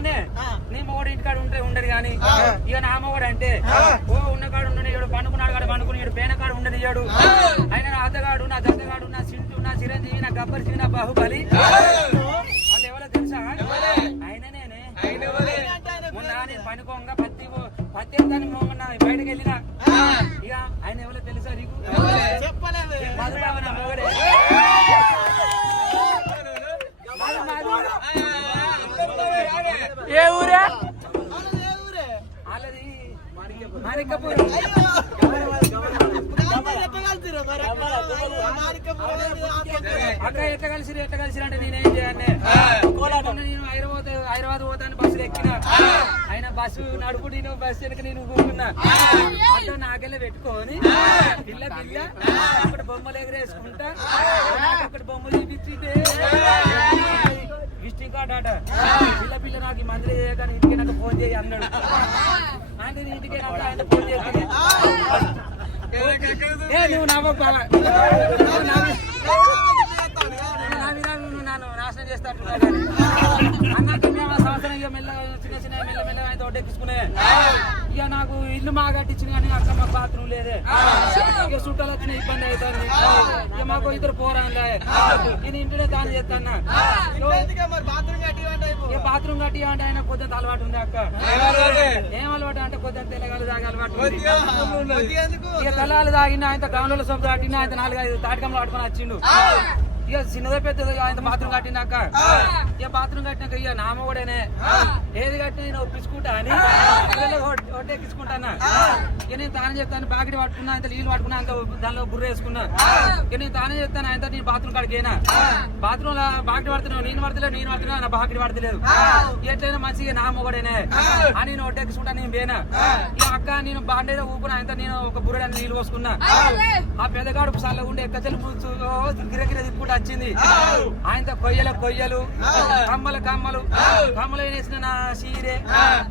అవునే నీ మొగడు ఇంటికాడ ఉంటే ఉండదు కానీ ఇక నా మొగడు అంటే ఓ ఉన్నకాడు ఉండనియాడు, పండుకున్నాడు కాడ పండుకున్నాడు, పేనకాడు ఉండనియాడు. ఆయన నా అత్తగాడు, నా దత్తగాడు, నా సింటు, నా చిరంజీవి, నా గబ్బర్ సింగ్, నా బాహుబలి వాళ్ళు ఎవరో తెలుసా? ఆయననే. మొన్న నేను పనుకోంగా పత్తి దాన్ని మొన్న బయటకు వెళ్ళినా ఇక ఆయన ఎవరో తెలుసా నీకు? మధుబాబు నా మొగడే. ఏ ఊరే? వాళ్ళది మాణిక్యపూర్. అక్క ఎట్లా కలిసిరు అంటే నేనేం చేయాలి? నేను హైదరాబాద్ పోతాను బస్సులు ఎక్కినా, ఆయన బస్సు నడుపు, నేను బస్సు వెనక నేను కూర్చున్నా. అట్లా నాకెళ్ళ పెట్టుకొని పిల్ల ఒకటి బొమ్మలు ఎగరేసుకుంటా, ఒకటి బొమ్మలు చూపించిందే విజిటింగ్ కార్డ్ అట. పిల్ల నాకు ఈ మందులు చేయగానే ఇంటికి నాకు ఫోన్ చేయి అన్నాడు. అంటే నేను ఇంటికి ఆయన ఫోన్ చేస్తాను. నువ్వు నవ్వకు బాగా, నన్ను నాశనం చేస్తాను అన్నాక మేము ఆ సంవత్సరం ఇక మెల్లగా చిన్న మెల్లగా ఆయన తోటెక్కించుకునే. ఇక నాకు ఇల్లు మా కట్టించింది కానీ అక్కడ మాకు బాత్రూమ్ లేదే. ఇక చుట్టాలు వచ్చిన ఇబ్బంది అవుతుంది. ఇక మాకు ఇద్దరు పోరాలే, నేను ఇంటినే దాని చేస్తాను. ఇక బాత్రూమ్ కట్టి అంటే ఆయన కొద్దిగా అలవాటు ఉంది అక్క. ఏం అలవాటు అంటే కొద్దిగా తెల్లగాలు తాగే అలవాటు ఉంది. ఇక తెల్లాలు తాగిన ఆయన గమలలో సొంత దాటిన ఆయన 4-5 తాటికంలో పట్టుకొని వచ్చిండు. ఇక చిన్నదో పెద్దదో ఆయన బాత్రూమ్ కట్టినాక ఇక బాత్రూమ్ కట్టినాక ఇక నామ కూడానే ఏది కట్టినా నేను ఒప్పించుకుంటా అని ఒట్టెక్కించుకుంటానా. ఇక నేను తానే చెప్తాను, బాకెట్ పట్టుకున్నా, అంత నీళ్ళు పట్టుకున్నా, ఇంకా దానిలో బుర్ర వేసుకున్నా. ఇక నేను తానే చెప్తాను, ఆయన నేను బాత్రూమ్ కాడికేనా బాత్రూమ్ లో బాకెట్ పడుతున్నావు, నేను పడుతున్నా నా బాకెట్ పడతలేదు. ఎట్లయినా మంచిగా నా మొగడేనే అని నేను ఒట్టెక్కించుకుంటా. నేను పోయినా ఇక అక్క నేను బాండేదో ఊపునా, ఆయన నేను ఒక బుర్రడానికి నీళ్ళు పోసుకున్నా. ఆ పెద్దగాడు చల్లగా ఉండే ఎక్కచెల్లి గిరగిర తిప్పుకుంటా వచ్చింది. ఆయనతో కొయ్యలు కమ్మలు వేసిన నా సీరే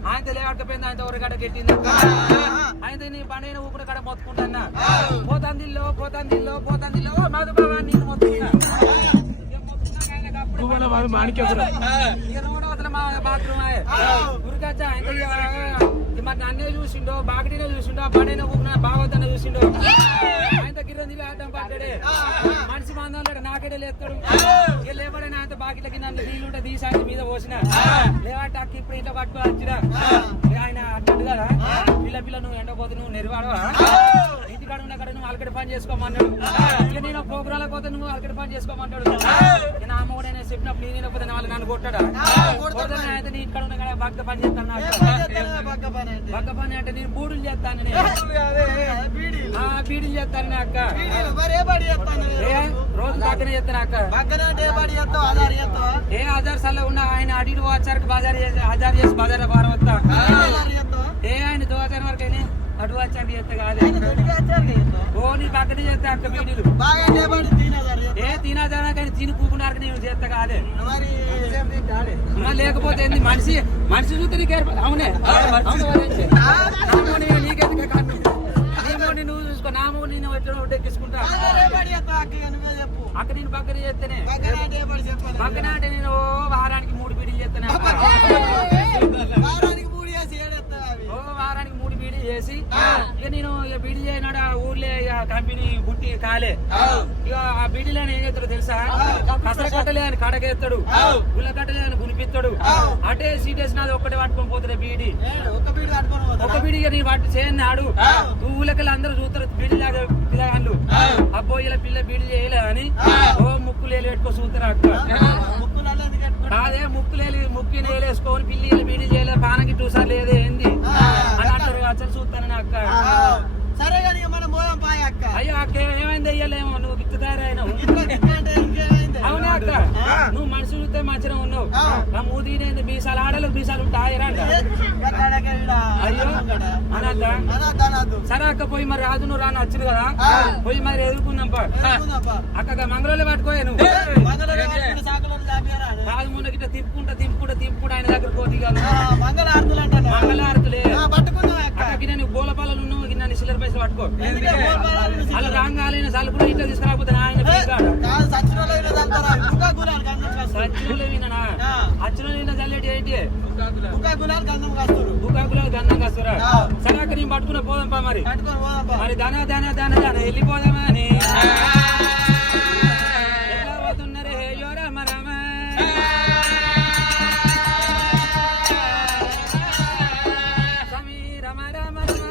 ఆయనతో లేకపోయింది. ఆయనతో ఒక గెట్టింది. ఆయన నీ పండుగ ఊపిన కాడ మొత్తుకుంటా. పోతందిల్లో మధుబాబా నేను మొత్తుకున్నా. బాత్రూమ్ ఉరికొచ్చా ఆయన మరి నన్నే చూసిండో, బాగడినే చూసిండో, బండినే ఊపిన బాగోతనే చూసిండో. ఆయనతో గిర్రం ఆడడం పడ్డాడే. మనిషి మందంలో నాకేడే లేస్తాడు. ఇక లేబడైనా ఆయనతో బాకిలకి నన్ను నీళ్ళుంటే తీసాడు మీద పోసిన లేవాట అక్క ఇప్పుడు ఇంట్లో పట్టుకో వచ్చిన. ఆయన అడ్డు కదా పిల్ల నువ్వు ఎండపోతే నువ్వు నెరవాడవా, ఇంటికాడ ఉన్న కాడ నువ్వు అలకడి పని చేసుకోమన్నాడు. ఇక నేను ప్రోగ్రాంలకు పోతే నువ్వు అలకడి పని చేసుకోమంటాడు. నా అమ్మ కూడా నేను చెప్పినప్పుడు నేను పోతే వాళ్ళు నన్ను కొట్టాడా? అయితే నీ ఇక్కడ ఉన్న కాడ బగ్గ పని చేస్తాను. బగ్గ పని అంటే నేను బూడులు చేస్తాను, బీడీలు చేస్తాను అక్క. రోజు దగ్గర చేస్తాను అక్క. ఏ 1000 సార్లు ఉన్న ఆయన అడిగి వచ్చారు బజార్ చేసి 1000 చేసి బజార్ బారం వస్తా. ఏ ఆయన 2000 వరకు అయినా అటు వచ్చాక చేస్తా కాదు. ఓ నీ పక్కన చేస్తా అక్క బీడీలు. ఏ 3000 కానీ తిని కూకున్నారు నేను చేస్తా కాదే. లేకపోతే మనిషి చూస్తే నీకు అవునే నీకెందుకు నువ్వు చూసుకో. నామో నేను ఎక్కించుకుంటా అక్క. నేను పక్కన చేస్తేనే పక్కన అంటే నేను వారానికి 3 బీడీలు చేస్తాను. వారానికి 3 బీడీలు చేసి ఇక నేను బీడీ చేయనాడు. ఆ ఊర్లే కంపెనీ బుట్టి కాలే. ఇక ఆ బీడీలని ఏం చేస్తాడు తెలుసా? కసలు కట్టలే అని కడగేస్తాడు, గుళ్ళ కట్టలే అని గునిపిస్తాడు. అటే సీటేసినది ఒక్కటే పట్టుకొని పోతాడు బీడీ. ఒక బీడీ నేను పట్టు చేయన్నాడు. ఊళ్ళకెళ్ళి అందరూ చూస్తారు బీడీలాగా పిల్లగాళ్ళు. అబ్బో ఇలా పిల్ల బీడీ చేయలే అని ఓ ముక్కులేలు పెట్టుకో చూస్తారు అక్క. అదే ముక్కి నేలేసుకొని పిల్లి బీడీ చేయలే పానకి 2 సార్లు ఏదో ఏంది అని అంటారు. అసలు చూస్తానని అక్క. అయ్యో అక్క ఏమైంది అయ్యలేమో నువ్వు గిట్టు తయారైనావు. అవునా అక్క నువ్వు మనిషి చూస్తే మంచిగా ఉన్నావు. నా మూదీనేది బీసాలు ఆడలు బీసాలు ఉంటాయరా అయ్యో అనద్ద. సరే అక్క పోయి మరి రాజు నువ్వు రాను వచ్చింది కదా పోయి మరి ఎదుర్కొందాం అక్క. మంగళూరులో పట్టుకోయా నువ్వు రాజు మొన్న గిట్ట తిప్పుకుంటా ఆయన దగ్గర పోతే మంగళారతులే అక్కకి నేను బోలపాలను నువ్వు నన్ను చిల్లర పైసలు పట్టుకో. అలా రాగాలైన సలుపులు ఇట్లా తీసుకురాకపోతే ఆయన సచ్చిలో విన్నా చల్లేటి ఏంటి బుకాకులాలు గంధం కాస్తారు. బుకాకులాలు గంధం కాస్తురా సగాక నేను పట్టుకున్న పోదాంపా మరి మరి దాన దాన దాన దాన వెళ్ళిపోదామా అని ఎట్లా పోతున్నారే యో రామ రామ సమీ రమ రమ రమ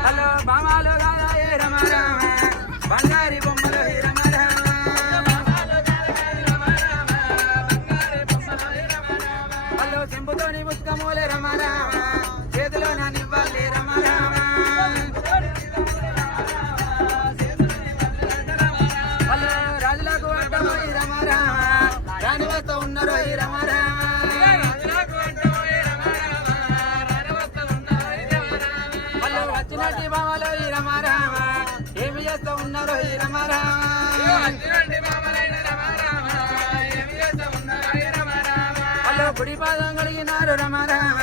హలో బామాలో గాయ రమ రామ బంగారి బొమ్మలో రమ రామ హలో చెంపుతోని ముత్కమూలే రమ రామ చేతిలో నానివ్వాలి రమ రామ హలో రాజులకు అడ్డమోయి రమ రామ రాని వస్త ఉన్నారు రమ రామ వచ్చినట్టి బామలో ఈ రమ రామ ఏమి చేస్తూ ఉన్నారు ఈ రమ రామ హలో గుడి పాదం కలిగినారు రమ రామ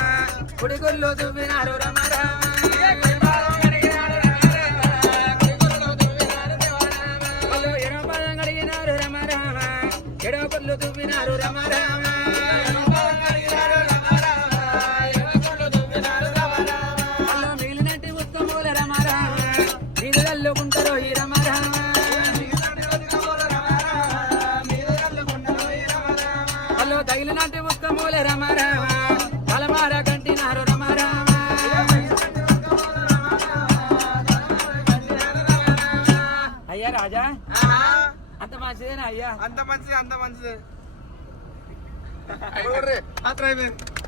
గుడి గుళ్ళు దువ్వినారు రమ రామ హలో ఎడమ పాదం కలిగినారు రమ రామ ఎడమ గుళ్ళు దువ్వినారు రమ రామ కుంటారో ఈ రమ రామ హలో తగిలినట్టు ఉత్తమూలే రమ రామ తలమార కంటినారు రమ రామ అయ్యా రాజా అంత మంచిదేనా అయ్యా అంత మంచిది